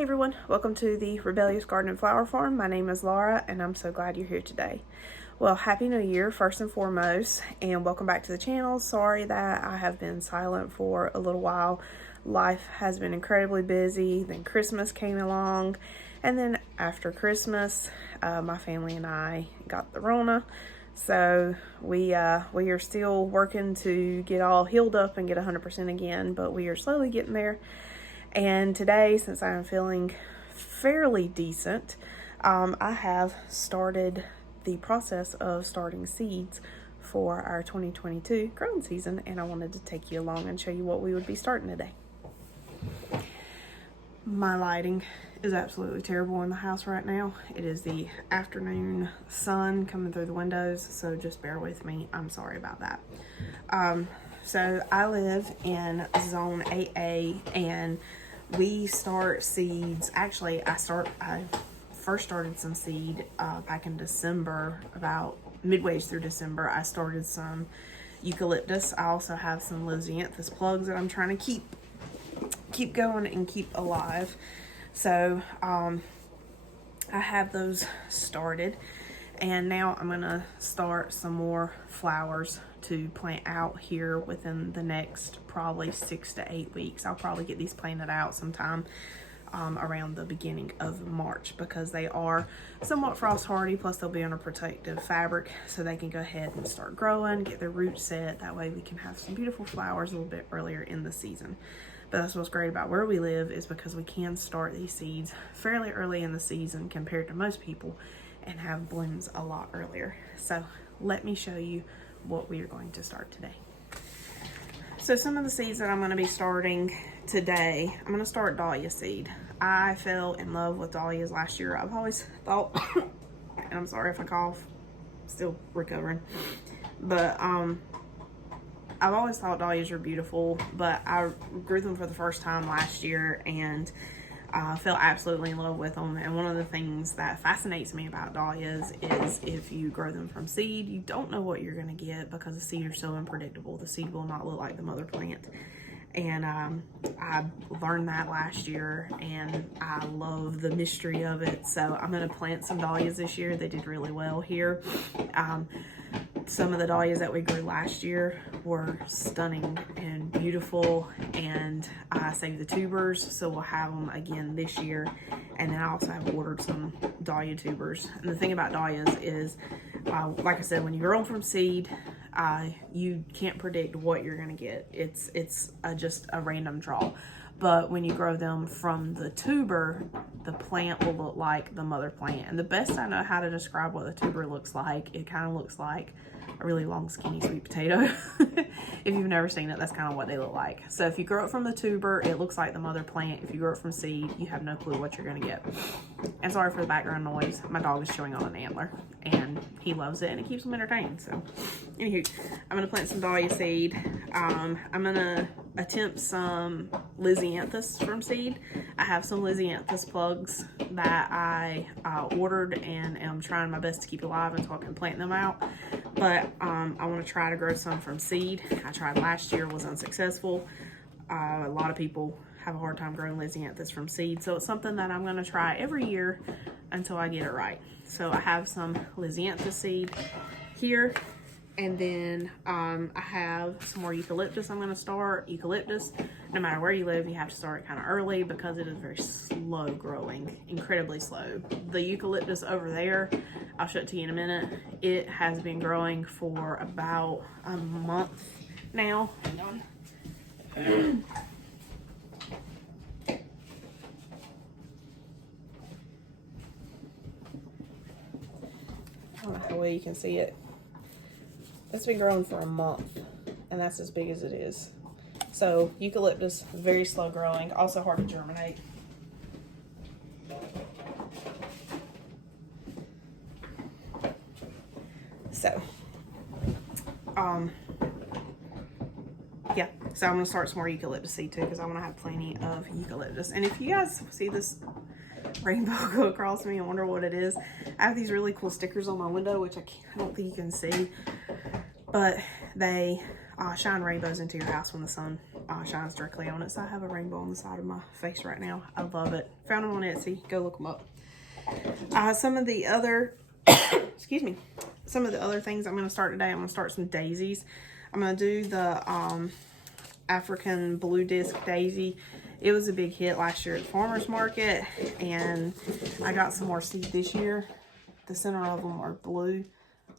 Hey everyone, welcome to the Rebellious Garden and Flower Farm. My name is Laura and I'm so glad you're here today. Well, Happy New Year first and foremost, and welcome back to the channel. Sorry that I have been silent for a little while. Life has been incredibly busy, then Christmas came along, and then after Christmas, my family and I got the Rona. So we are still working to get all healed up and get 100% again, but we are slowly getting there. And today, since I'm feeling fairly decent, I have started the process of starting seeds for our 2022 growing season, and I wanted to take you along and show you what we would be starting today. My lighting is absolutely terrible in the house right now. It is the afternoon sun coming through the windows, so just bear with me. I'm sorry about that. So I live in zone 8A, and we start seeds. Actually, I first started some seed back in December, about midway through December. I started some eucalyptus. I also have some Lizzie plugs that I'm trying to keep going and keep alive. So I have those started, and now I'm gonna start some more flowers to plant out here within the next probably 6 to 8 weeks. I'll probably get these planted out sometime around the beginning of March, because they are somewhat frost hardy, plus they'll be on a protective fabric, so they can go ahead and start growing, get their roots set. That way we can have some beautiful flowers a little bit earlier in the season. But that's what's great about where we live, is because we can start these seeds fairly early in the season compared to most people, and have blooms a lot earlier. So let me show you what we are going to start today. So some of the seeds that I'm going to be starting today, I'm going to start dahlia seed. I fell in love with dahlias last year. I've always thought, and I'm sorry if I cough, still recovering, but I've always thought dahlias are beautiful, but I grew them for the first time last year and fell absolutely in love with them. And one of the things that fascinates me about dahlias is if you grow them from seed, you don't know what you're going to get, because the seed are so unpredictable. The seed will not look like the mother plant. And I learned that last year, and I love the mystery of it. So I'm going to plant some dahlias this year. They did really well here. Some of the dahlias that we grew last year were stunning and beautiful, and I saved the tubers, so we'll have them again this year. And then I also have ordered some dahlia tubers. And the thing about dahlias is, like I said, when you grow them from seed, you can't predict what you're going to get. It's just a random draw. But when you grow them from the tuber, the plant will look like the mother plant. And the best I know how to describe what the tuber looks like, it kind of looks like a really long, skinny sweet potato. If you've never seen it, that's kind of what they look like. So if you grow it from the tuber, it looks like the mother plant. If you grow it from seed, you have no clue what you're going to get. And sorry for the background noise. My dog is chewing on an antler, and he loves it, and it keeps him entertained. So anywho, I'm going to plant some dahlia seed. I'm going to attempt some Lizzie from seed. I have some Lizzie plugs that I ordered, and am trying my best to keep alive until I can plant them out. But I want to try to grow some from seed. I tried last year, was unsuccessful. A lot of people have a hard time growing Lizzie from seed, so it's something that I'm going to try every year until I get it right. So I have some Lizzie seed here. And then I have some more eucalyptus I'm going to start. Eucalyptus, no matter where you live, you have to start it kind of early, because it is very slow growing, incredibly slow. The eucalyptus over there, I'll show it to you in a minute. It has been growing for about a month now. Hang on. I don't know how well you can see it. It's been growing for a month, and that's as big as it is. So eucalyptus, very slow growing, also hard to germinate. So, yeah, so I'm gonna start some more eucalyptus seed too, because I want to have plenty of eucalyptus. And if you guys see this rainbow go across me and wonder what it is, I have these really cool stickers on my window, which I don't think you can see, but they shine rainbows into your house when the sun shines directly on it. So I have a rainbow on the side of my face right now. I love it. Found them on Etsy. Go look them up. Some of the other, excuse me, some of the other things I'm going to start today, I'm going to start some daisies. I'm going to do the African blue disc daisy. It was a big hit last year at the farmer's market, and I got some more seed this year. The center of them are blue,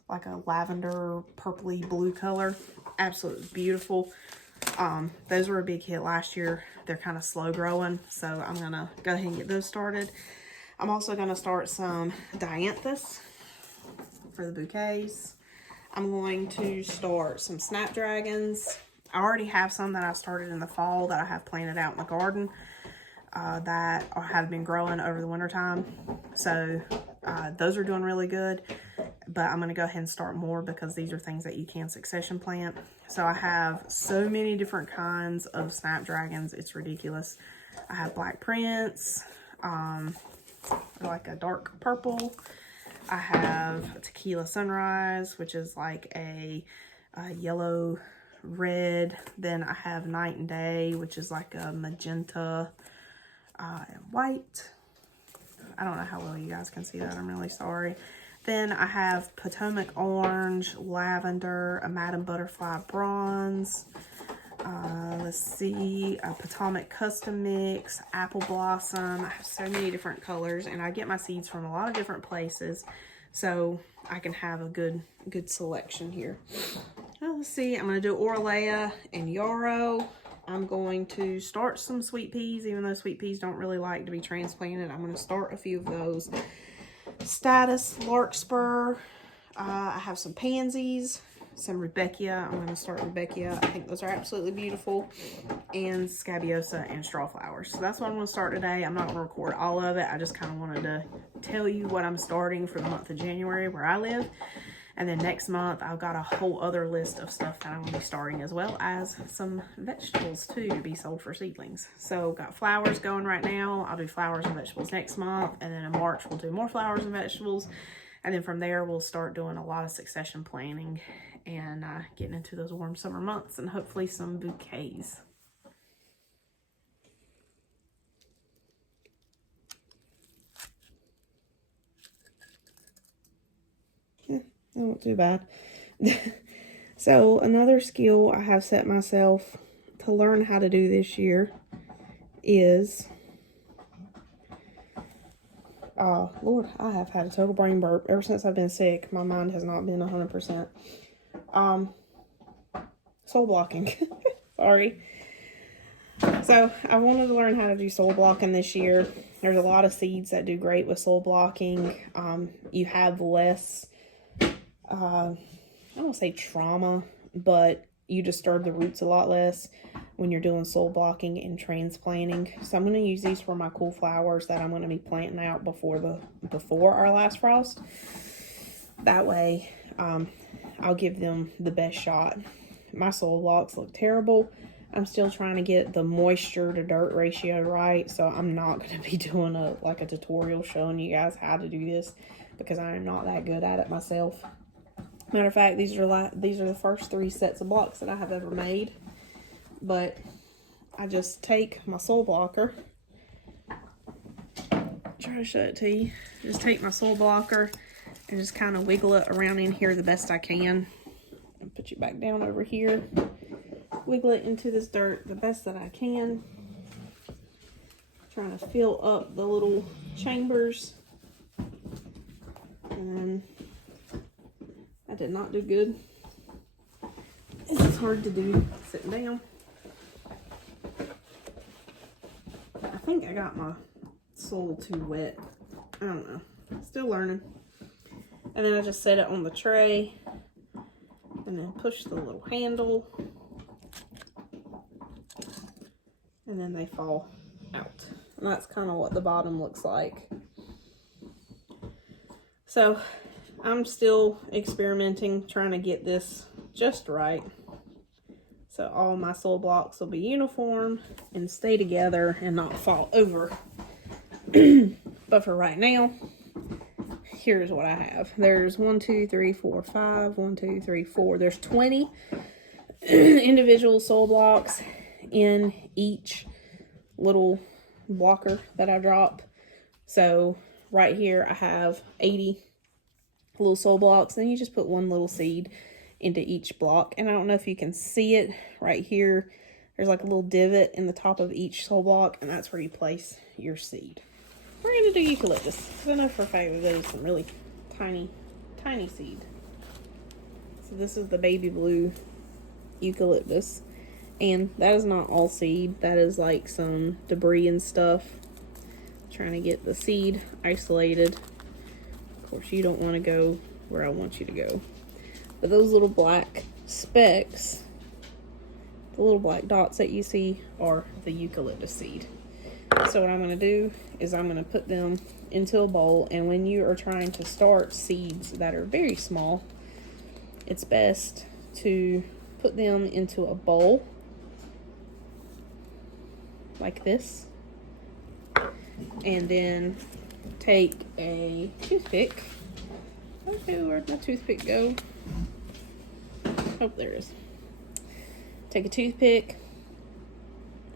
like a lavender, purpley blue color. Absolutely beautiful. Those were a big hit last year. They're kind of slow growing, so I'm going to go ahead and get those started. I'm also going to start some dianthus for the bouquets. I'm going to start some snapdragons. I already have some that I started in the fall that I have planted out in the garden that have been growing over the winter time. So those are doing really good, but I'm going to go ahead and start more because these are things that you can succession plant. So I have so many different kinds of snapdragons. It's ridiculous. I have black prince, like a dark purple. I have tequila sunrise, which is like a yellow red. Then I have night and day, which is like a magenta and white. I don't know how well you guys can see that. I'm really sorry. Then I have Potomac orange, lavender, a Madame Butterfly bronze. Let's see, a Potomac custom mix, apple blossom. I have so many different colors, and I get my seeds from a lot of different places, so I can have a good selection here. Now, let's see, I'm going to do Orlea and Yarrow. I'm going to start some sweet peas, even though sweet peas don't really like to be transplanted. I'm going to start a few of those. Status, larkspur. I have some pansies, some Rudbeckia. I'm going to start Rudbeckia. I think those are absolutely beautiful. And Scabiosa and straw flowers. So that's what I'm going to start today. I'm not going to record all of it. I just kind of wanted to tell you what I'm starting for the month of January where I live. And then next month, I've got a whole other list of stuff that I'm going to be starting, as well as some vegetables too to be sold for seedlings. So got flowers going right now. I'll do flowers and vegetables next month. And then in March, we'll do more flowers and vegetables. And then from there, we'll start doing a lot of succession planting and getting into those warm summer months and hopefully some bouquets. Not too bad. So another skill I have set myself to learn how to do this year is, Lord, I have had a total brain burp ever since I've been sick. My mind has not been 100%. Soul blocking. Sorry. So I wanted to learn how to do soul blocking this year. There's a lot of seeds that do great with soul blocking. You have less, I don't want to say trauma, but you disturb the roots a lot less when you're doing soul blocking and transplanting. So I'm going to use these for my cool flowers that I'm going to be planting out before our last frost. That way, I'll give them the best shot. My soul blocks look terrible. I'm still trying to get the moisture to dirt ratio right, so I'm not going to be doing a tutorial showing you guys how to do this because I am not that good at it myself. Matter of fact, these are the first 3 sets of blocks that I have ever made. But I just take my soul blocker, try to show it to you. Just take my soul blocker and just kind of wiggle it around in here the best I can. And put you back down over here. Wiggle it into this dirt the best that I can. Trying to fill up the little chambers. And I did not do good. This is hard to do sitting down. I think I got my soul too wet. I don't know. Still learning. And then I just set it on the tray. And then push the little handle. And then they fall out. And that's kind of what the bottom looks like. So I'm still experimenting, trying to get this just right. So all my soul blocks will be uniform and stay together and not fall over. But for right now, here's what I have. There's 1, 2, 3, 4, 5, 1, 2, 3, 4. There's 20 individual soil blocks in each little blocker that I drop. So right here I have 80 little soil blocks. Then you just put one little seed into each block. And I don't know if you can see it right here. There's like a little divot in the top of each soil block, and that's where you place your seed. We're going to do eucalyptus, because I know for a fact that there's some really tiny seed. So this is the baby blue eucalyptus. And that is not all seed. That is like some debris and stuff. Trying to get the seed isolated. Of course, you don't want to go where I want you to go. But those little black specks, the little black dots that you see, are the eucalyptus seed. So what I'm going to do is I'm going to put them into a bowl. And when you are trying to start seeds that are very small, it's best to put them into a bowl like this, and then take a toothpick. Okay, where'd my toothpick go? Oh, there it is. Take a toothpick,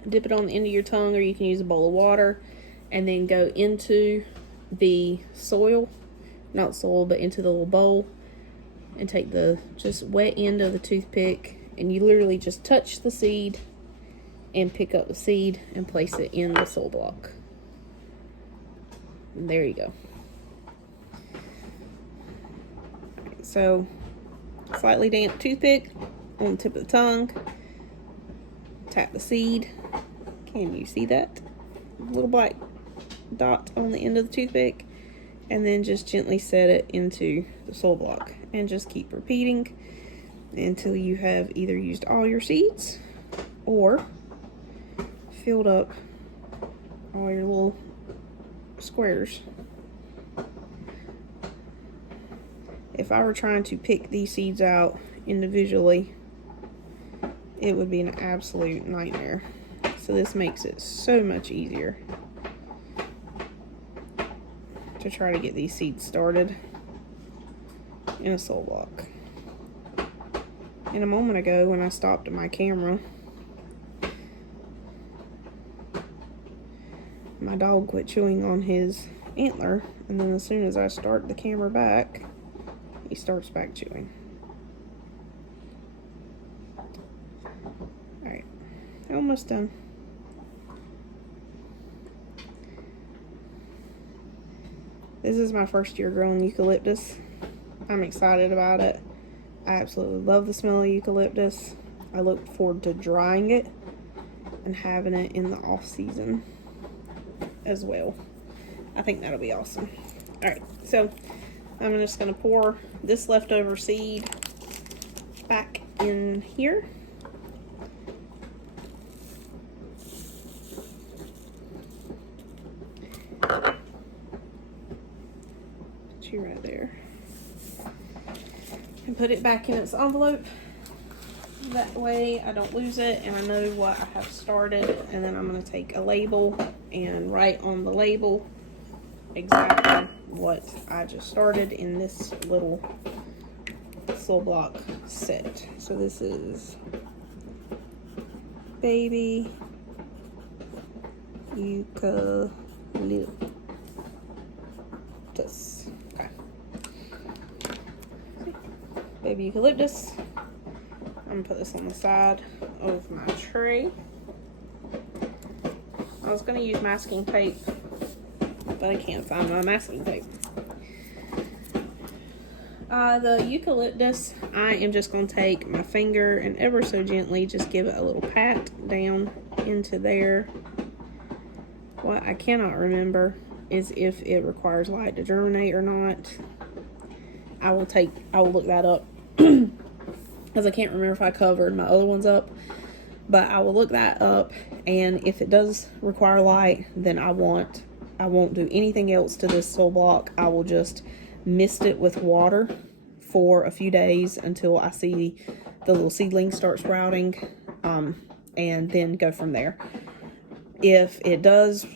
dip it on the end of your tongue, or you can use a bowl of water, and then go into the soil, not soil, but into the little bowl, and take the just wet end of the toothpick, and you literally just touch the seed and pick up the seed and place it in the soil block. And there you go. So, slightly damp toothpick on the tip of the tongue. Tap the seed. Can you see that? Little black dot on the end of the toothpick. And then just gently set it into the soil block. And just keep repeating until you have either used all your seeds or filled up all your little squares. If I were trying to pick these seeds out individually, it would be an absolute nightmare. So this makes it so much easier to try to get these seeds started in a soil block. And a moment ago when I stopped my camera, my dog quit chewing on his antler, and then as soon as I start the camera back, he starts back chewing. Alright, almost done. This is my first year growing eucalyptus. I'm excited about it. I absolutely love the smell of eucalyptus. I look forward to drying it and having it in the off season as well. I think that'll be awesome. Alright, so I'm just going to pour this leftover seed back in here. Put you right there. And put it back in its envelope. That way I don't lose it and I know what I have started. And then I'm going to take a label and write on the label exactly what I just started in this little soil block set. So this is baby eucalyptus. Okay. Baby eucalyptus. I'm gonna put this on the side of my tray. I was gonna use masking tape, but I can't find my masking tape. The eucalyptus, I am just going to take my finger and ever so gently just give it a little pat down into there. What I cannot remember is if it requires light to germinate or not. I will look that up because I can't remember if I covered my other ones up, but I will look that up, and if it does require light, then I won't do anything else to this soil block. I will just mist it with water for a few days until I see the little seedlings start sprouting, and then go from there. If it does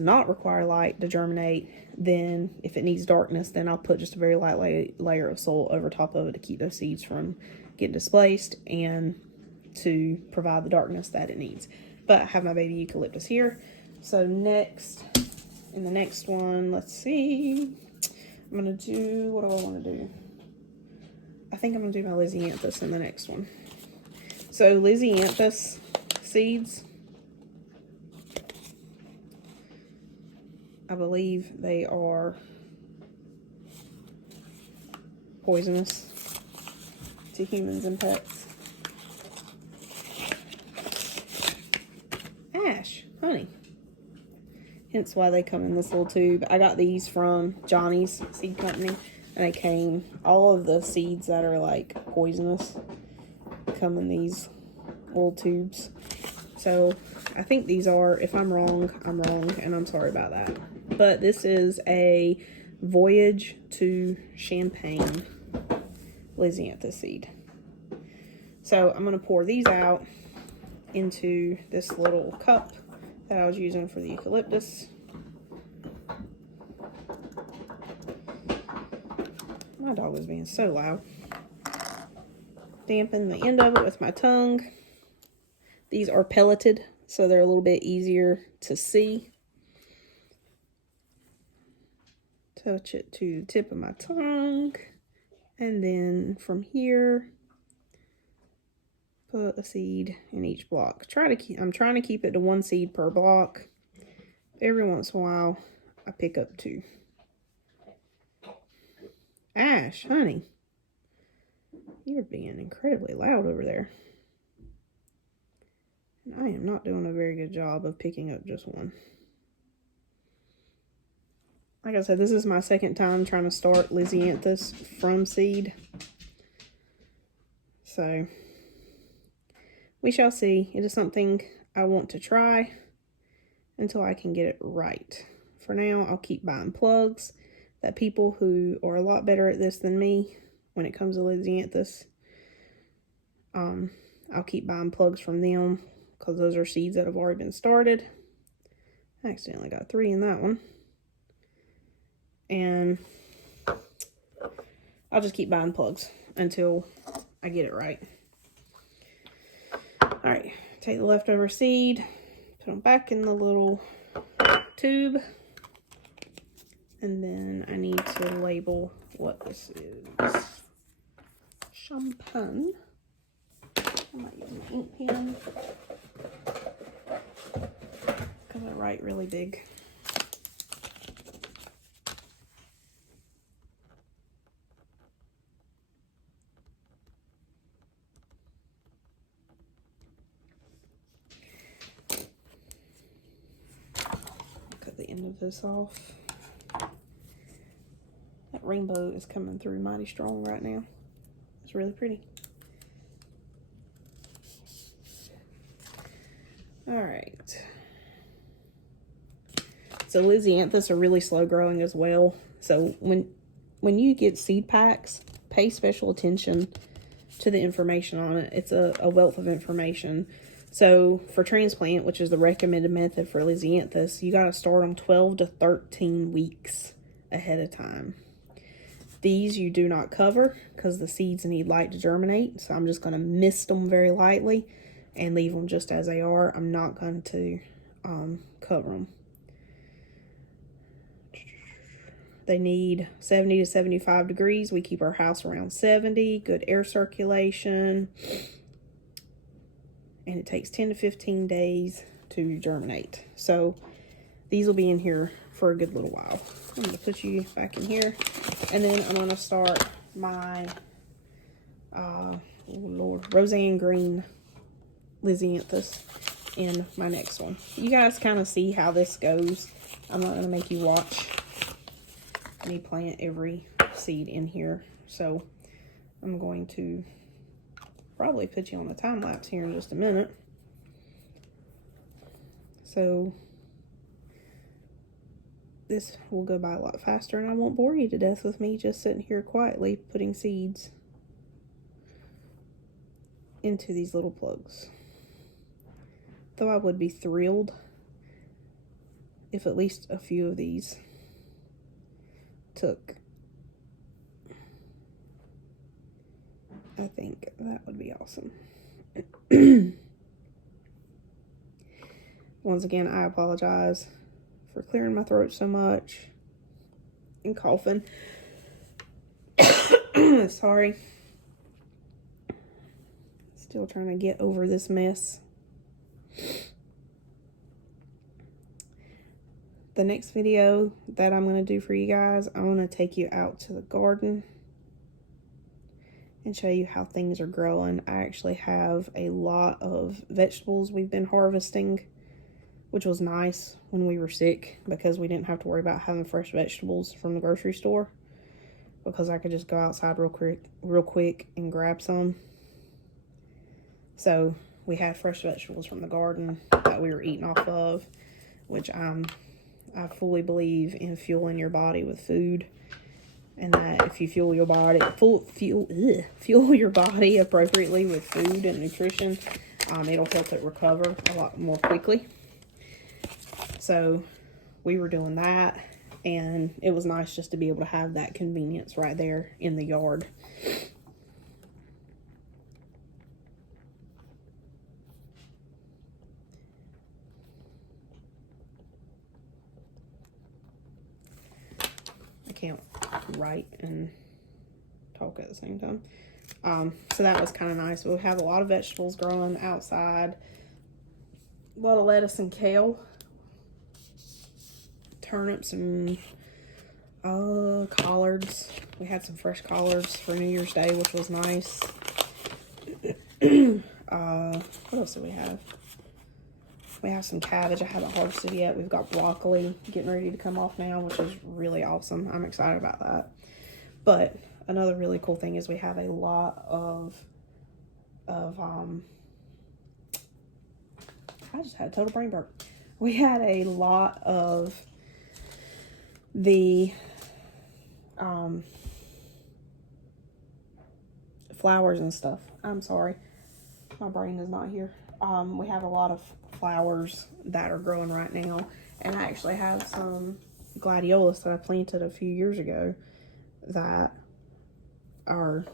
not require light to germinate, then if it needs darkness, then I'll put just a very light layer of soil over top of it to keep those seeds from get displaced and to provide the darkness that it needs. But I have my baby eucalyptus here. So next, in the next one, let's see. I'm going to do, what do I want to do? I think I'm going to do my Lizzie in the next one. So Lizzie seeds, I believe they are poisonous to humans and pets. Ash, honey. Hence why they come in this little tube. I got these from Johnny's Seed Company. And they came, all of the seeds that are like poisonous come in these little tubes. So I think these are, if I'm wrong, I'm wrong, and I'm sorry about that. But this is a Voyage to Champagne Lizzie seed. So I'm going to pour these out into this little cup that I was using for the eucalyptus. My dog was being so loud. Dampen the end of it with my tongue. These are pelleted, so they're a little bit easier to see. Touch it to the tip of my tongue. And then from here, put a seed in each block. I'm trying to keep it to 1 seed per block. Every once in a while, I pick up 2. Ash, honey, you're being incredibly loud over there. And I am not doing a very good job of picking up just 1. Like I said, this is my second time trying to start Lizzie from seed. So, we shall see. It is something I want to try until I can get it right. For now, I'll keep buying plugs that people who are a lot better at this than me when it comes to Lizzie I'll keep buying plugs from them because those are seeds that have already been started. I accidentally got 3 in that one. And I'll just keep buying plugs until I get it right. Alright, take the leftover seed, put them back in the little tube, and then I need to label what this is. Champagne. I might use my ink pen because I write really big. Cut the end of this off. That rainbow is coming through mighty strong right now. It's really pretty. All right. So Lizzie are really slow growing as well. So when you get seed packs, pay special attention to the information on it. It's a wealth of information. So for transplant, which is the recommended method for Lizzie, you got to start them 12 to 13 weeks ahead of time. These you do not cover because the seeds need light to germinate. So I'm just going to mist them very lightly and leave them just as they are. I'm not going to cover them. They need 70 to 75 degrees. We keep our house around 70. Good air circulation. And it takes 10 to 15 days to germinate. So these will be in here for a good little while. I'm going to put you back in here. And then I'm going to start my, oh Lord, Roseanne Green Lizzie in my next one. You guys kind of see how this goes. I'm not going to make you watch me plant every seed in here. So I'm going to probably put you on a time lapse here in just a minute. So this will go by a lot faster and I won't bore you to death with me just sitting here quietly putting seeds into these little plugs. Though I would be thrilled if at least a few of these took I think that would be awesome. Once again, I apologize for clearing my throat so much and coughing. Sorry. Still trying to get over this mess. The next video that I'm going to do for you guys, I'm going to take you out to the garden and show you how things are growing. I actually have a lot of vegetables we've been harvesting, which was nice when we were sick because we didn't have to worry about having fresh vegetables from the grocery store, because I could just go outside real quick and grab some. So we had fresh vegetables from the garden that we were eating off of, which I fully believe in fueling your body with food, and that if you fuel your body appropriately with food and nutrition, it'll help it recover a lot more quickly. So we were doing that, and it was nice just to be able to have that convenience right there in the yard. I can't write and talk at the same time. So that was kind of nice. We have a lot of vegetables growing outside. A lot of lettuce and kale. Turnips and collards. We had some fresh collards for New Year's Day, which was nice. What else do we have? We have some cabbage I haven't harvested yet. We've got broccoli getting ready to come off now, which is really awesome. I'm excited about that. But another really cool thing is we have a lot of I just had a total brain burp. We had a lot of the flowers and stuff. I'm sorry, my brain is not here. We have a lot of flowers that are growing right now, and I actually have some gladiolus that I planted a few years ago that are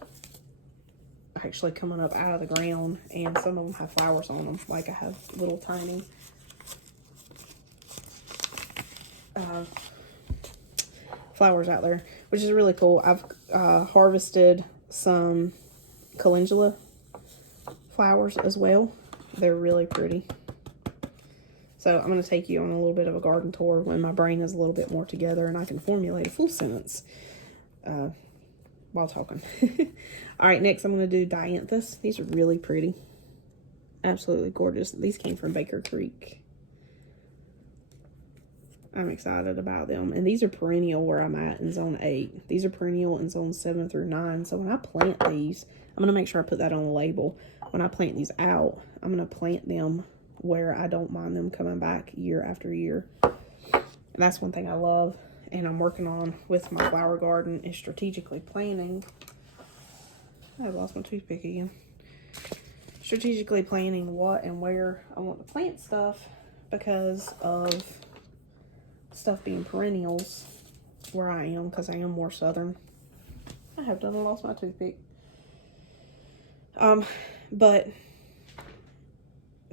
actually coming up out of the ground, and some of them have flowers on them. Like I have little tiny flowers out there, which is really cool. I've harvested some calendula flowers as well. They're really pretty. So I'm going to take you on a little bit of a garden tour when my brain is a little bit more together and I can formulate a full sentence while talking. All right, next I'm going to do dianthus. These are really pretty. Absolutely gorgeous. These came from Baker Creek. I'm excited about them. And these are perennial where I'm at in zone 8. These are perennial in zone 7 through 9. So when I plant these, I'm going to make sure I put that on the label. When I plant these out, I'm going to plant them where I don't mind them coming back year after year. And that's one thing I love, and I'm working on with my flower garden, is strategically planning. I lost my toothpick again. Strategically planning what and where I want to plant stuff because of stuff being perennials where I am, because I am more southern. I have done lost my toothpick. But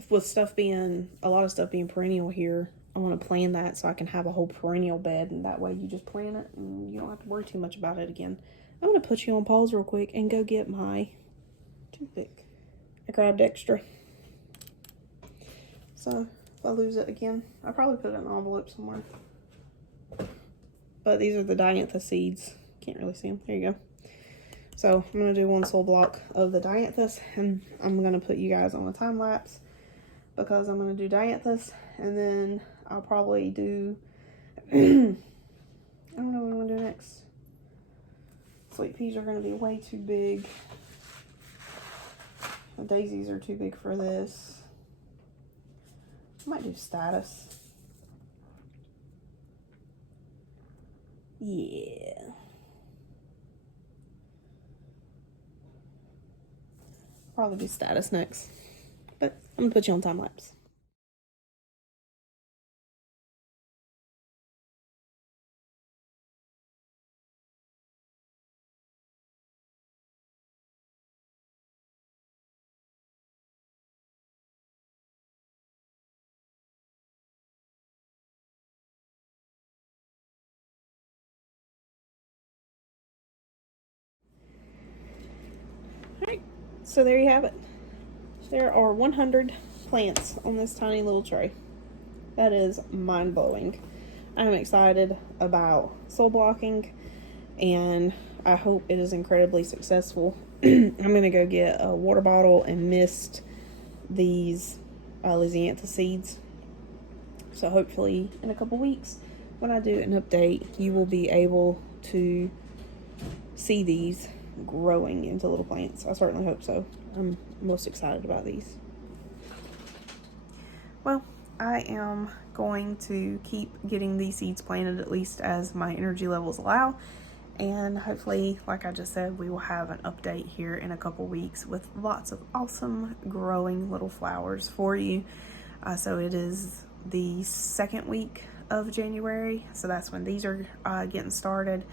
with stuff being, a lot of stuff being perennial here, I want to plan that so I can have a whole perennial bed, and that way you just plant it and you don't have to worry too much about it again. I'm going to put you on pause real quick and go get my toothpick. I grabbed extra. So if I lose it again, I'll probably put it in an envelope somewhere. But these are the dianthus seeds. Can't really see them. There you go. So I'm going to do one soil block of the dianthus, and I'm going to put you guys on a time lapse because I'm going to do dianthus, and then I'll probably do, I don't know what I'm going to do next. Sweet peas are going to be way too big. The daisies are too big for this. I might do status. Yeah. Probably do status next. But I'm going to put you on time lapse. So there you have it. There are 100 plants on this tiny little tray. That is mind-blowing. I'm excited about soil blocking, and I hope it is incredibly successful. I'm going to go get a water bottle and mist these Lizzie seeds. So hopefully in a couple weeks, when I do an update, you will be able to see these growing into little plants. I certainly hope so. I'm most excited about these. Well, I am going to keep getting these seeds planted, at least as my energy levels allow. And hopefully, like I just said, we will have an update here in a couple weeks with lots of awesome growing little flowers for you. So it is the second week of January, so that's when these are getting started.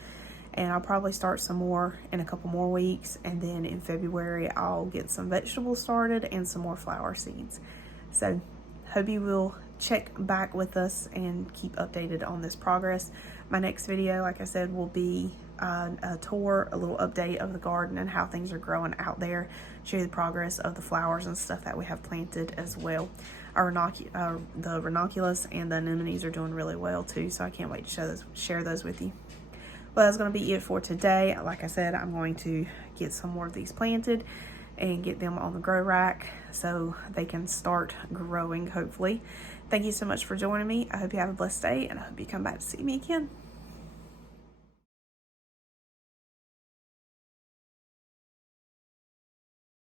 And I'll probably start some more in a couple more weeks, and then in February I'll get some vegetables started and some more flower seeds. So hope you will check back with us and keep updated on this progress. My next video, like I said, will be a tour, a little update of the garden and how things are growing out there, show you the progress of the flowers and stuff that we have planted as well. The ranunculus and the anemones are doing really well too, so I can't wait to share those with you. Well, that's going to be it for today. Like I said, I'm going to get some more of these planted and get them on the grow rack so they can start growing, hopefully. Thank you so much for joining me. I hope you have a blessed day, and I hope you come back to see me again.